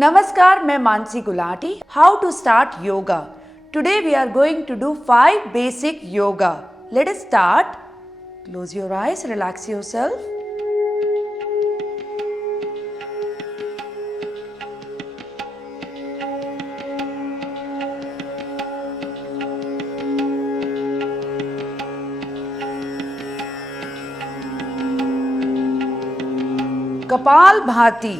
Namaskar, मैं मानसी Gulati. How to start yoga? Today we are going to do 5 basic yoga. Let us start. Close your eyes, relax yourself. कपाल भाती.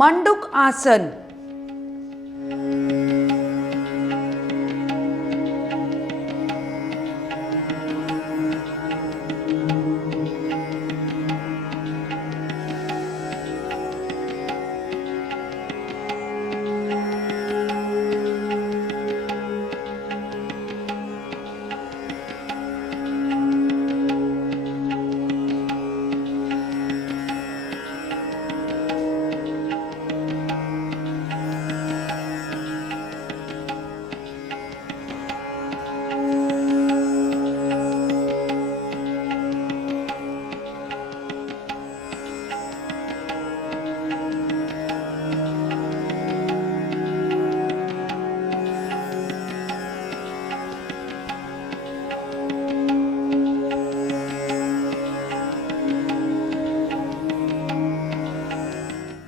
मंडूक आसन.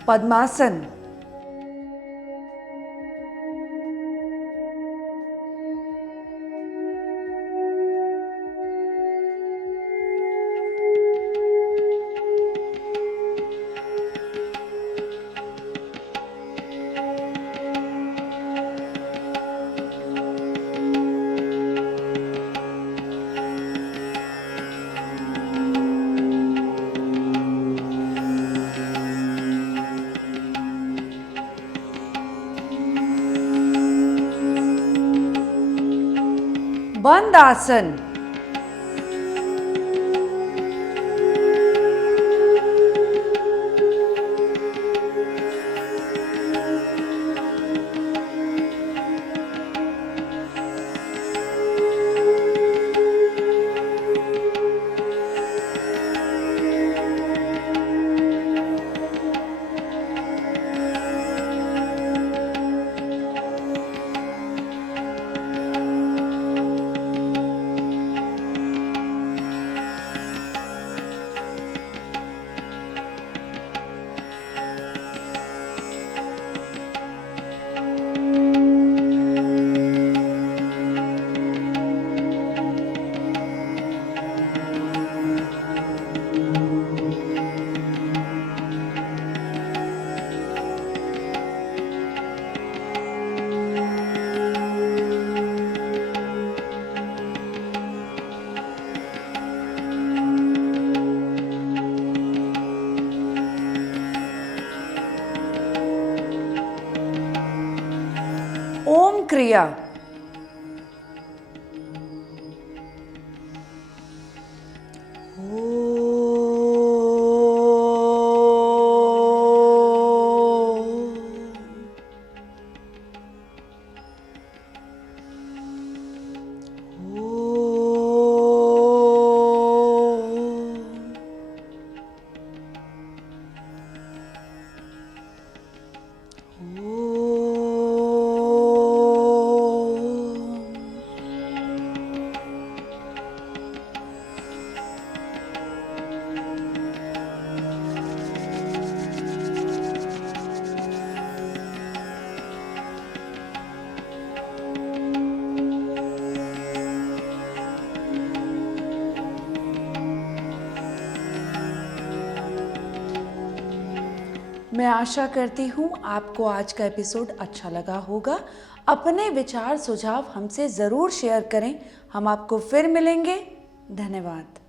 पद्मासन. बंद आसन. ओम क्रिया. मैं आशा करती हूँ आपको आज का एपिसोड अच्छा लगा होगा। अपने विचार सुझाव हमसे ज़रूर शेयर करें। हम आपको फिर मिलेंगे। धन्यवाद।